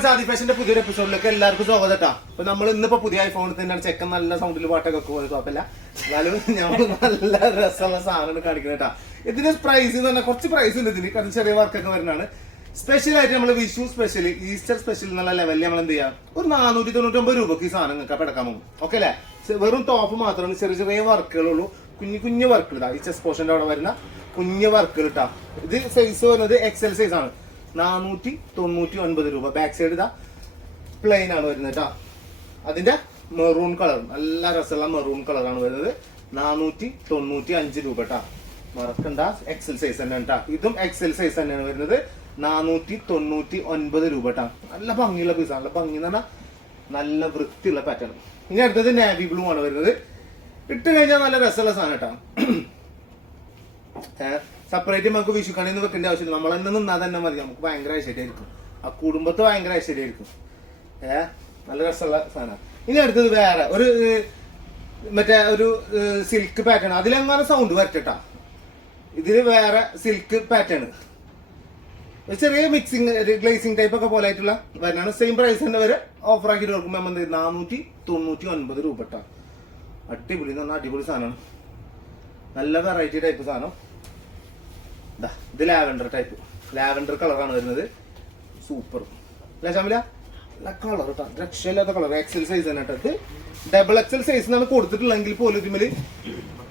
Friends, ആദി ഫാഷന്റെ പുതിയൊരു എപ്പിസോഡിലേക്ക് എല്ലാവർക്കും സ്വാഗതം കേട്ടോ. അപ്പൊ നമ്മൾ ഇന്നിപ്പോ പുതിയ ഐഫോണിൽ തന്നെയാണ് ചെക്കൻ നല്ല സൗണ്ടിൽ പാട്ടൊക്കെ കുഴപ്പമില്ല. എന്നാലും ഞങ്ങൾ നല്ല രസമുള്ള സാധനമാണ് കാണിക്കുന്നത് കേട്ടോ. ഇതിന്റെ പ്രൈസ് എന്ന് പറഞ്ഞാൽ കുറച്ച് പ്രൈസ് ഉണ്ട് ഇതിന്, അത് ചെറിയ വർക്കൊക്കെ വരുന്നതാണ്. സ്പെഷ്യൽ ആയിട്ട് നമ്മൾ വിഷു സ്പെഷ്യൽ, ഈസ്റ്റർ സ്പെഷ്യൽ എന്നുള്ള ലെവലിൽ നമ്മൾ എന്ത് ചെയ്യാം, ഒരു 499 രൂപക്ക് ഈ സാധനം നിങ്ങൾക്ക് പെടക്കാൻ പോകും. ഓക്കെ അല്ലേ? വെറും ടോപ്പ് മാത്രമാണ്, ചെറിയ ചെറിയ വർക്കുകളുള്ളൂ, കുഞ്ഞു വർക്കുകൾ ഇതാ. ഈ ചെസ്റ്റ് പോർഷന്റെ അവിടെ വരുന്ന കുഞ്ഞു വർക്കുകൾ ഇട്ടാ. ഇത് സൈസ് വരുന്നത് എക്സൽ സൈസ് ആണ്. 499 രൂപ. ബാക്ക് സൈഡ് ഇതാ പ്ലെയിൻ ആണ് വരുന്നത് കേട്ടോ. അതിന്റെ മെറൂൺ കളർ, നല്ല രസമുള്ള മെറൂൺ കളറാണ് വരുന്നത്. 495 രൂപ കേട്ടാ. മറക്കണ്ട, എക്സൽ സൈസ് തന്നെയാണ് കേട്ടാ. ഇതും എക്സൽ സൈസ് തന്നെയാണ് വരുന്നത്. 499 രൂപ കേട്ടാ. നല്ല ഭംഗിയുള്ള പീസ്, നല്ല ഭംഗി എന്ന് പറഞ്ഞാൽ നല്ല വൃത്തിയുള്ള പാറ്റേൺ. ഇനി അടുത്തത് നാവി ബ്ലൂ ആണ് വരുന്നത്. ഇട്ട് കഴിഞ്ഞാൽ നല്ല രസമുള്ള സാധനം കേട്ടാ. സെപ്പറേറ്റ് നമുക്ക് വിഷുക്കണിന്ന് വെക്കേണ്ട ആവശ്യമില്ല, നമ്മൾ തന്നെ നിന്നാൽ തന്നെ മതി. നമുക്ക് ഭയങ്കര ഐശ്വര്യമായിരിക്കും, ആ കുടുംബത്ത് ഭയങ്കര ഐശ്വര്യമായിരിക്കും. നല്ല രസമുള്ള സാധനം. ഇനി അടുത്തത് വേറെ ഒരു മറ്റേ ഒരു സിൽക്ക് പാറ്റേൺ. അതിലെങ്ങനെ സൗണ്ട് വരട്ടാ. ഇതില് വേറെ സിൽക്ക് പാറ്റേൺ, ചെറിയ മിക്സിങ് ഗ്ലേസിംഗ് ടൈപ്പ് ഒക്കെ പോലെ ആയിട്ടുള്ള വരുന്നതാണ്. സെയിം പ്രൈസ് തന്നെ വരെ ഓഫർ ആക്കിയിട്ട് കൊടുക്കുമ്പോൾ 499 രൂപ കേട്ടോ. അടിപൊളി എന്ന് പറഞ്ഞാൽ അടിപൊളി സാധനമാണ്, നല്ല വെറൈറ്റി ടൈപ്പ് സാധനം. ഇത് ലാവൻഡർ ടൈപ്പ്, ലാവൻഡർ കളറാണ് വരുന്നത്. സൂപ്പർ അല്ല ശാമില? നല്ല കളർ കേട്ടോ, രക്ഷയില്ലാത്ത കളർ. എക്സൽ സൈസ് തന്നെ കേട്ടോ. ഇത് ഡബിൾ എക്സൽ സൈസ് എന്നാണ് കൊടുത്തിട്ടുള്ളെങ്കിൽ പോലും ഇതിൽ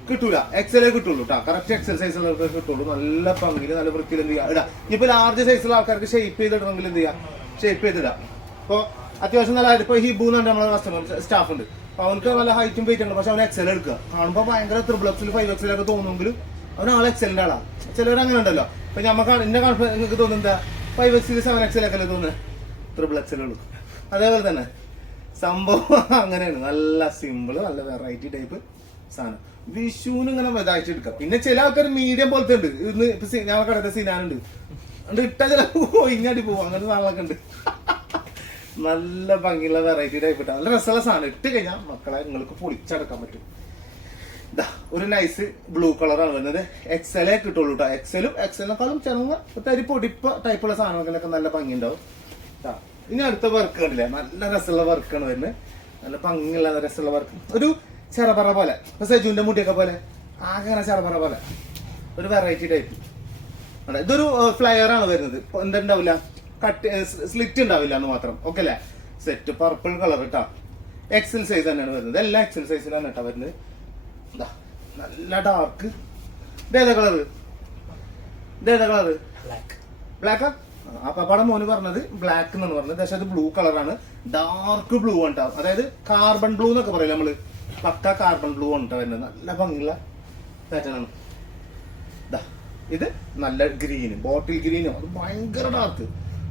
കിട്ടൂല, എക്സലേ കിട്ടുള്ളൂ കേട്ടോ. കറക്റ്റ് എക്സൽ സൈസ് ഉള്ളവർക്ക് കിട്ടുള്ളൂ. നല്ല ഭംഗിയിൽ നല്ല വൃത്തിയിൽ എന്ത് ചെയ്യാം ഇടാം. ഇനിയിപ്പോ ലാർജ് സൈസുള്ള ആൾക്കാർക്ക് ഷേപ്പ് ചെയ്തിടണമെങ്കിൽ എന്ത് ചെയ്യാം, ഷേപ്പ് ചെയ്തിടാം. ഇപ്പൊ അത്യാവശ്യം നല്ല ഇപ്പൊ ഹിബു എന്ന് പറഞ്ഞ നമ്മളെ കസ്റ്റമർ സ്റ്റാഫ് ഉണ്ട്. അപ്പൊ അവനക്ക് നല്ല ഹൈറ്റും വെയിറ്റ് ഉണ്ട്, പക്ഷെ അവൻ എക്സൽ എടുക്കുക. കാണുമ്പോൾ ഭയങ്കര 3X 5X ഒക്കെ തോന്നുമെങ്കിലും അവൻ ആളെ എക്സലിന്റെ ആളാ. ചിലവർ അങ്ങനെ ഉണ്ടല്ലോ. ഇപ്പൊ നമുക്ക് എന്നെ കാണുമ്പോൾ നിങ്ങൾക്ക് തോന്നുന്നത് 5X 7X ഒക്കെ തോന്നുന്നത് 3X ഉള്ളൂ. അതേപോലെ തന്നെ സംഭവം അങ്ങനെയാണ്. നല്ല സിമ്പിള്, നല്ല വെറൈറ്റി ടൈപ്പ് സാധനം. വിഷുവിന് ഇങ്ങനെ ഇതായിട്ട് എടുക്കാം. പിന്നെ ചില ആൾക്കാർ മീഡിയം പോലത്തെ ഉണ്ട്. ഇന്ന് ഇപ്പൊ ഞങ്ങളെ കടത്തെ സിനാനുണ്ട്, അതുകൊണ്ട് ഇട്ടാ ചില ഇങ്ങാട്ടി പോകും. അങ്ങനത്തെ സാധനങ്ങളൊക്കെ ഉണ്ട്. നല്ല ഭംഗിയുള്ള വെറൈറ്റി ടൈപ്പ് ഇട്ടാ നല്ല രസമുള്ള സാധനം. ഇട്ട് കഴിഞ്ഞാൽ മക്കളെ നിങ്ങൾക്ക് പൊളിച്ചടക്കാൻ പറ്റും. ഇതാ ഒരു നൈസ് ബ്ലൂ കളറാണ് വരുന്നത്. എക്സലേ കിട്ടുള്ളൂ കേട്ടോ. എക്സലിനെക്കാളും ചെറുങ്ങ തരി പൊടിപ്പ ടൈപ്പുള്ള സാധനങ്ങളൊക്കെ നല്ല ഭംഗി ഉണ്ടാവും. ഇനി അടുത്ത വർക്ക് കണ്ടില്ലേ, നല്ല രസമുള്ള വർക്കാണ് വരുന്നത്. നല്ല ഭംഗിയുള്ള രസമുള്ള വർക്ക്. ഒരു ചെറപറ പോലെ, സെജുവിന്റെ മുടിയൊക്കെ പോലെ, ആകെ ചെറപറ പോലെ ഒരു വെറൈറ്റി ടൈപ്പ്. ഇതൊരു ഫ്ലയർ ആണ് വരുന്നത്. എന്തുണ്ടാവില്ല, കട്ട് സ്ലിറ്റ് ഉണ്ടാവില്ല എന്ന് മാത്രം. ഓക്കെ അല്ലേ? സെറ്റ് പർപ്പിൾ കളർ കേട്ടോ. എക്സൽ സൈസ് തന്നെയാണ് വരുന്നത്. എല്ലാം എക്സൽ സൈസിലാണ് കേട്ടോ വരുന്നത്. നല്ല ഡാർക്ക്. ഇതേതാ കളറ്? ഇതേതാ കളറ്? ബ്ലാക്കാ? ആ പപ്പാടെ മോന് പറഞ്ഞത് ബ്ലാക്ക് എന്നാണ് പറഞ്ഞത്. പക്ഷെ അത് ബ്ലൂ കളറാണ്, ഡാർക്ക് ബ്ലൂ ഉണ്ടാവും. അതായത് കാർബൺ ബ്ലൂ എന്നൊക്കെ പറയില്ല നമ്മള്, പക്ക കാർബൺ ബ്ലൂ ആണ് വരുന്നത്. നല്ല ഭംഗിയുള്ള പാറ്റേൺ ആണ്. ഇത് നല്ല ഗ്രീന്, ബോട്ടിൽ ഗ്രീനോ, അത് ഭയങ്കര ഡാർക്ക്,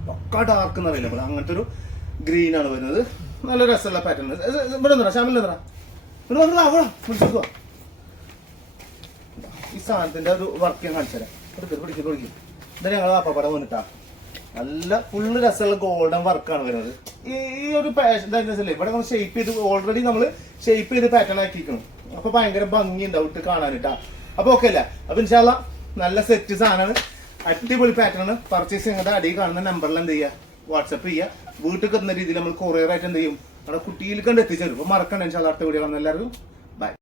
പക്ക ഡാർക്ക് എന്ന് പറയില്ല നമ്മൾ, അങ്ങനത്തെ ഒരു ഗ്രീൻ ആണ് വരുന്നത്. നല്ല രസമുള്ള പാറ്റേൺ. ഇവിടെ നിന്നാ ഷാമിൽ നിന്നാ ഇവിടെ വന്നില്ല, അവിടെ വിളിച്ചോ. ഈ സാധനത്തിന്റെ ഒരു വർക്ക് ഞാൻ കാണിച്ചു തരാം. പിടിക്കും. ഇതാ ഞങ്ങൾ അപ്പപ്പടം വന്നിട്ടാ. നല്ല ഫുള്ള് രസമുള്ള ഗോൾഡൻ വർക്കാണ് വരുന്നത്. ഈ ഒരു ഇവിടെ നമ്മൾ ഷേപ്പ് ചെയ്ത് ഓൾറെഡി നമ്മൾ ഷേപ്പ് ചെയ്ത് പാറ്റേൺ ആക്കിയിരിക്കണം. അപ്പൊ ഭയങ്കര ഭംഗി ഉണ്ടാവും ഇട്ട് കാണാനിട്ടാ. അപ്പൊ ഓക്കെ അല്ലേ? അപ്പൊ ഇൻഷാല്ലാ നല്ല സെറ്റ് സാധനമാണ്, അടിപൊളി പാറ്റേൺ. പർച്ചേസ് ചെയ്യുന്നത് അടിയിൽ കാണുന്ന നമ്പറിൽ എന്ത് ചെയ്യുക, വാട്സപ്പ് ചെയ്യുക. വീട്ടിൽ എത്തുന്ന രീതിയിൽ നമ്മൾ കൊറിയർ ആയിട്ട് എന്ത് ചെയ്യും, നമ്മുടെ കുട്ടിയിൽ കണ്ട് എത്തിച്ചേരും. അപ്പൊ മറക്കണ്ട. ഇൻഷാല്ലാ അടുത്ത വീഡിയോ കാണുന്ന എല്ലാവർക്കും